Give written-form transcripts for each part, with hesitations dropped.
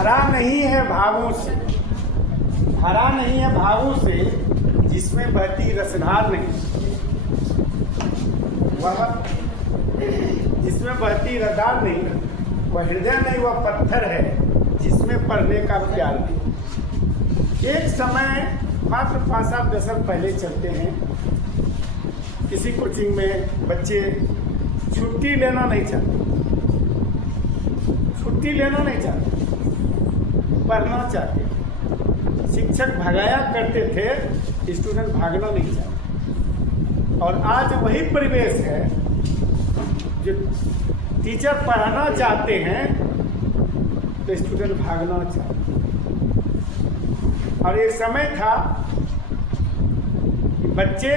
भरा नहीं है भावों से, भरा नहीं है भावों से, जिसमें बहती रसधार नहीं, वह जिसमें बहती रसधार नहीं, वह हृदय नहीं, वह पत्थर है जिसमें पढ़ने का प्यार नहीं। एक समय मात्र 5-7 साल पहले चलते हैं, किसी कोचिंग में बच्चे छुट्टी लेना नहीं चाहते, छुट्टी लेना नहीं चाहते, पढ़ना चाहते। शिक्षक भगाया करते थे, स्टूडेंट भागना नहीं चाहते। और आज वही परिवेश है, जो टीचर पढ़ाना चाहते हैं तो स्टूडेंट भागना चाहते हैं। और एक समय था कि बच्चे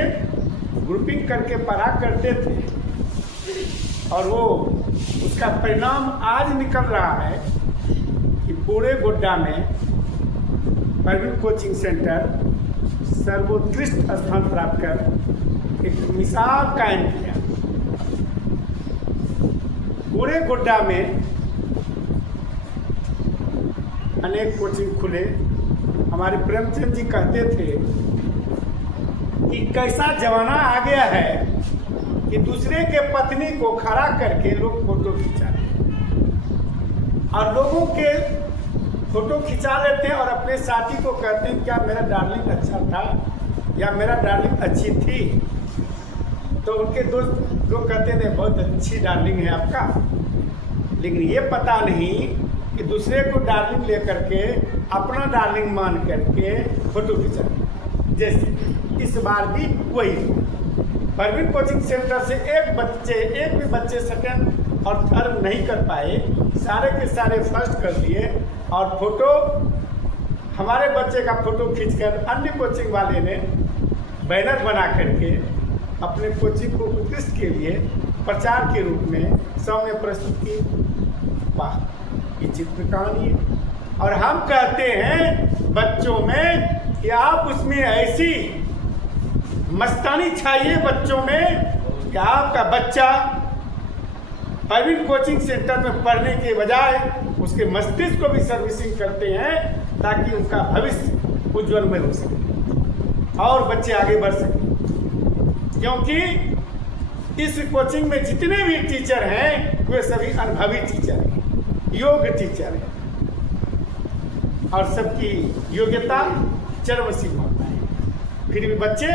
ग्रुपिंग करके पढ़ा करते थे, और वो उसका परिणाम आज निकल रहा है कि पूरे गोड्डा में परवीन कोचिंग सेंटर सर्वोत्कृष्ट स्थान प्राप्त कर एक मिसाल कायम किया। पूरे गोड्डा में अनेक कोचिंग खुले। हमारे प्रेमचंद जी कहते थे कि कैसा जमाना आ गया है कि दूसरे के पत्नी को खड़ा करके लोग फोटो खिंचाते हैं, और लोगों के फोटो खिंचा लेते हैं और अपने साथी को कहते हैं क्या मेरा डार्लिंग अच्छा था या मेरा डार्लिंग अच्छी थी। तो उनके दोस्त लोग कहते थे बहुत अच्छी डार्लिंग है आपका, लेकिन ये पता नहीं कि दूसरे को डार्लिंग लेकर के अपना डार्लिंग मान करके फोटो खिंचा। जैसे इस बार भी वही परवीन कोचिंग सेंटर से एक भी बच्चे सेकंड और थर्ड नहीं कर पाए, सारे के सारे फर्स्ट कर दिए। और फोटो हमारे बच्चे का फोटो खींचकर अन्य कोचिंग वाले ने बैनर बना करके अपने कोचिंग को उत्कृष्ट के लिए प्रचार के रूप में सामने प्रस्तुत की। वाह, ये चित्र कहानी है। और हम कहते हैं बच्चों में कि आप उसमें ऐसी मस्तानी छाइए बच्चों में कि आपका बच्चा परवीन कोचिंग सेंटर में पढ़ने के बजाय उसके मस्तिष्क को भी सर्विसिंग करते हैं, ताकि उनका भविष्य उज्जवल में हो सके और बच्चे आगे बढ़ सके। क्योंकि इस कोचिंग में जितने भी टीचर हैं वे सभी अनुभवी टीचर हैं, योग्य टीचर हैं, और सबकी योग्यता चरम सीमा होता है। फिर भी बच्चे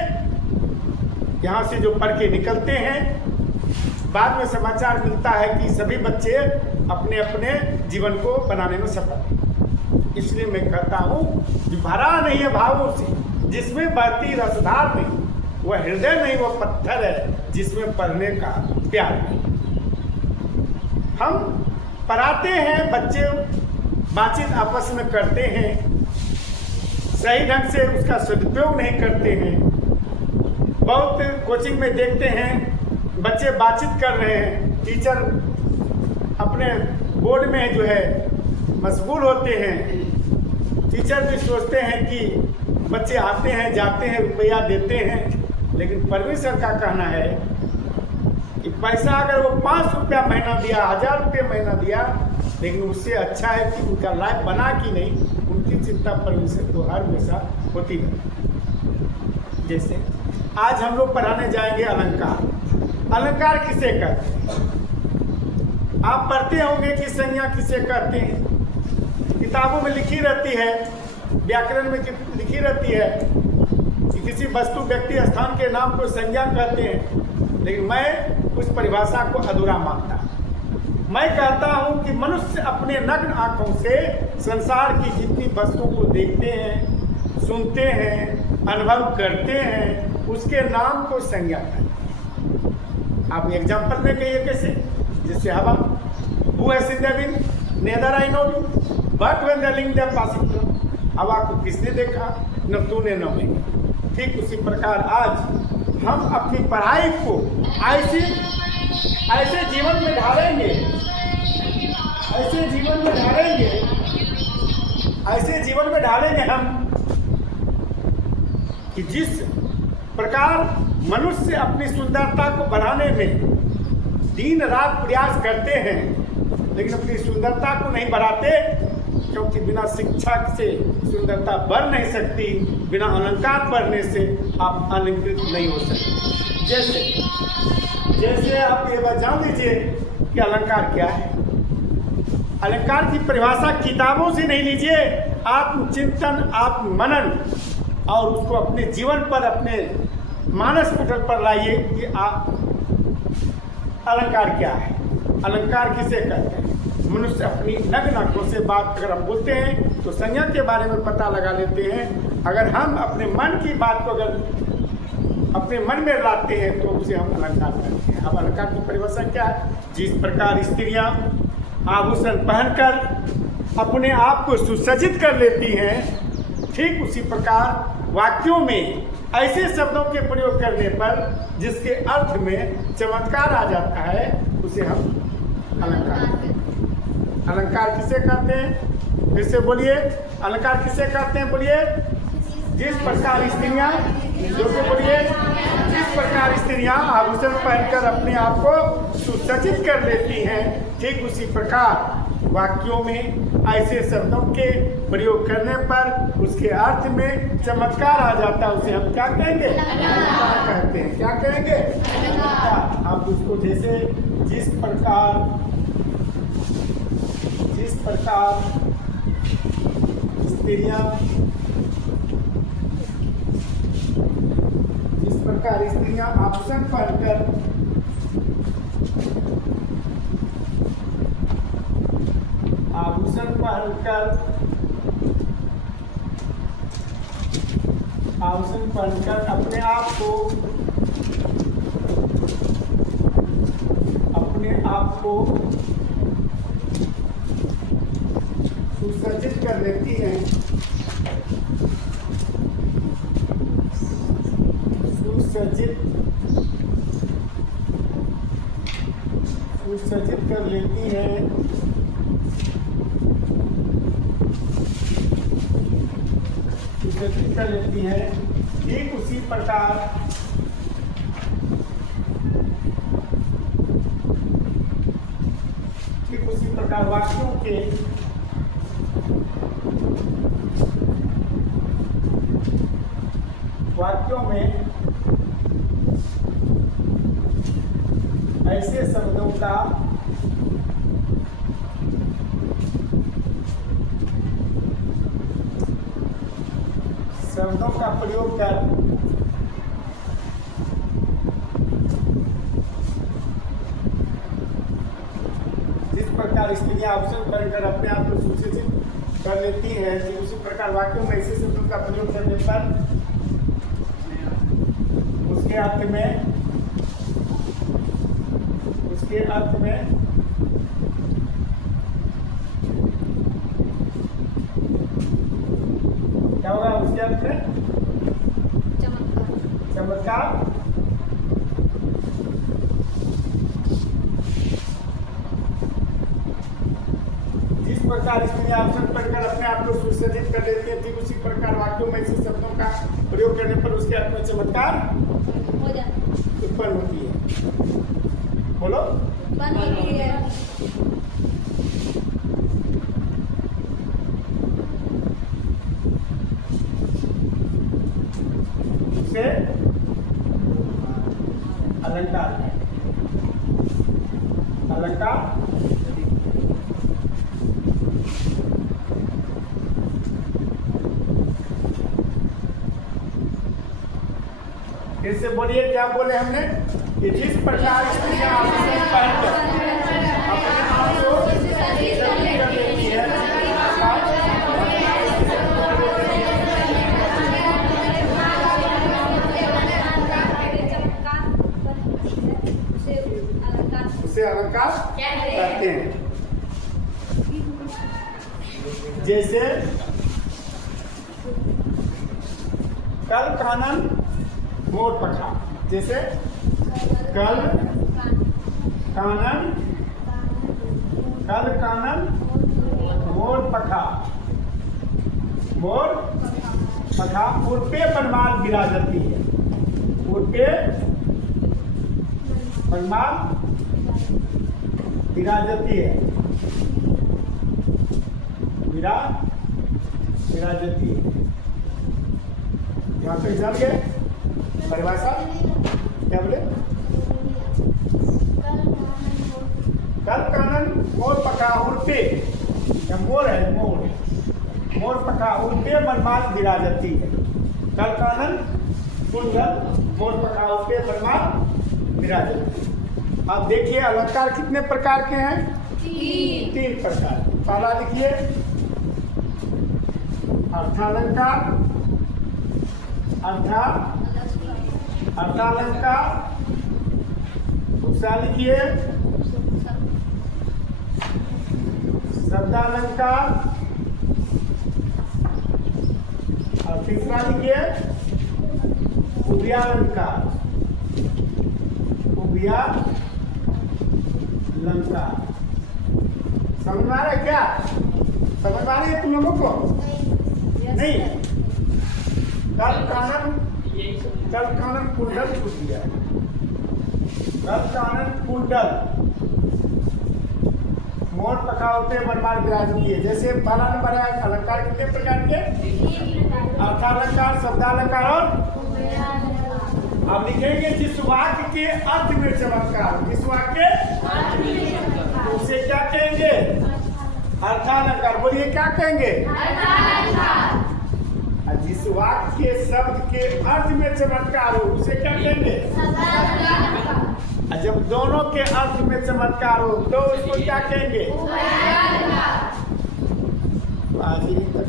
यहाँ से जो पढ़ के निकलते हैं, बाद में समाचार मिलता है कि सभी बच्चे अपने अपने जीवन को बनाने में सफल हैं। इसलिए मैं कहता हूँ कि भरा नहीं है भावों से, जिसमें बहती रसधार नहीं, वह हृदय नहीं, वह पत्थर है जिसमें पढ़ने का प्यार नहीं। हम पढ़ाते हैं, बच्चे बातचीत आपस में करते हैं, सही ढंग से उसका सदुपयोग नहीं करते हैं। बहुत कोचिंग में देखते हैं बच्चे बातचीत कर रहे हैं, टीचर अपने बोर्ड में जो है मशगूल होते हैं। टीचर भी सोचते हैं कि बच्चे आते हैं जाते हैं, रुपया देते हैं, लेकिन परवीन सर का कहना है कि पैसा अगर वो 500 रुपया महीना दिया, 1000 रुपये महीना दिया, लेकिन उससे अच्छा है कि उनका लाइफ बना कि नहीं, उनकी चिंता परवीन सर को हर हमेशा होती है। जैसे आज हम लोग पढ़ाने जाएंगे अलंकार। अलंकार किसे कहते हैं? आप पढ़ते होंगे कि संज्ञा किसे कहते हैं। किताबों में लिखी रहती है, व्याकरण में लिखी रहती है कि किसी वस्तु व्यक्ति स्थान के नाम को संज्ञा कहते हैं, लेकिन मैं उस परिभाषा को अधूरा मानता हूँ। मैं कहता हूँ कि मनुष्य अपने नग्न आँखों से संसार की जितनी वस्तुओं को देखते हैं, सुनते हैं, अनुभव करते हैं, उसके नाम को संज्ञा कहते हैं। आप एग्जाम्पल में कहिए कैसे? जैसे हवा, who has seen the wind, neither I nor you, but when the लिंग दे पासिंग थ्रू। हवा को किसने देखा? न तूने न मैं। ठीक उसी प्रकार आज हम अपनी पढ़ाई को ऐसे जीवन में ढालेंगे, ऐसे जीवन में ढालेंगे हम कि जिस प्रकार मनुष्य अपनी सुंदरता को बढ़ाने में दिन रात प्रयास करते हैं, लेकिन अपनी सुंदरता को नहीं बढ़ाते, क्योंकि बिना शिक्षा से सुंदरता बढ़ नहीं सकती, बिना अलंकार बढ़ने से आप अलंकृत नहीं हो सकते। जैसे आप ये बात जान लीजिए कि अलंकार क्या है। अलंकार की परिभाषा किताबों से नहीं लीजिए, आत्मचिंतन, आत्ममनन और उसको अपने जीवन पर, अपने मानस पटल पर लाइए कि आप अलंकार क्या है। अलंकार किसे कहते हैं? मनुष्य अपनी नग्न आंखों से बात अगर हम बोलते हैं तो संज्ञा के बारे में पता लगा लेते हैं। अगर हम अपने मन की बात को अगर अपने मन में लाते हैं तो उसे हम अलंकार कहते हैं। अब अलंकार की परिभाषा क्या है? जिस प्रकार स्त्रियां आभूषण पहनकर अपने आप को सुसज्जित कर लेती हैं, ठीक उसी प्रकार वाक्यों में ऐसे शब्दों के प्रयोग करने पर जिसके अर्थ में चमत्कार आ जाता है उसे हम अलंकार कहते हैं। अलंकार किसे कहते हैं? फिर से बोलिए, अलंकार किसे कहते हैं? बोलिए। जिस प्रकार स्त्रियां, बोलिए, जिस प्रकार स्त्रियां आभूषण पहनकर अपने आप को सुसज्जित कर लेती हैं, ठीक उसी प्रकार वाक्यों में ऐसे शब्दों के प्रयोग करने पर उसके अर्थ में चमत्कार आ जाता है, उसे हम क्या कहेंगे? अलंकार कहते हैं। क्या कहेंगे? आप उसको जैसे जिस प्रकार स्त्रियां आभूषण पहनकर अपने आप को सुसज्जित कर लेती हैं, सुसज्जित कर लेती हैं, सुसज्जित कर लेती हैं, ठीक उसी प्रकार वाक्यों के में ऐसे शब्दों का प्रयोग कर जिस प्रकार स्त्रियां आभूषण पहनकर अपने आप को सुसज्जित कर लेती हैं, उसी प्रकार वाक्यों में ऐसे शब्दों का प्रयोग करने पर उसके अर्थ में क्या होगा? उसके अर्थ में चमत्कार। जिस प्रकार स्त्रियां आभूषण पहनकर अपने आप को सुसज्जित कर लेती हैं, ठीक उसी प्रकार वाक्यों में ऐसे शब्दों का प्रयोग करने पर उसके अर्थ में चमत्कार उत्पन्न होती है। बोलो, उसे अलंकार है। अलंकार फिर से बोलिए, क्या बोले हमने? कि जिस प्रकार स्त्रियां आभूषण पहनकर अपने आप को सुसज्जित कर लेती है, उसे अलंकार कहते हैं। जैसे कल कानन मोर पखा, जैसे कल कानन मोर पखा, उर्पे बनमाल विराजती है, उर्पे बनमाल विराजती है। विराजती। यहाँ पे जान गए परिभाषा क्या बोले? कल कानन मोर पका उड़ते, या मोर है मोर पका उड़ते मनमाल विराजती है। कल कानन कुंडल मोर पका उड़ते मनमाल विराजती। अब देखिए अलंकार कितने प्रकार के हैं? तीन प्रकार। पहला लिखिए अर्थालंकार, अर्थालंकार। दूसरा लिखिए शब्दालंकार, और तीसरा लिखिए उभयालंकार। समझ में आ रहा है क्या? समझ में आ रही है तुम लोगों को? नहीं। कल कानन कुंडल छूट गया। कल कानन कुंडल मोर पकावते मनमाल विराजती है। जैसे पहला नंबर है अलंकार कितने प्रकार के? अर्थालंकार, शब्दालंकार और अब लिखेंगे जिस वाक्य के अर्थ में चमत्कार। जिस वाक्य उसे क्या कहेंगे? अर्थालंकार। बोलिए क्या कहेंगे? जिस वाक्य के शब्द के अर्थ में चमत्कार हो उसे क्या कहेंगे? जब दोनों के अर्थ में चमत्कार हो तो उसको क्या कहेंगे? आज ही तक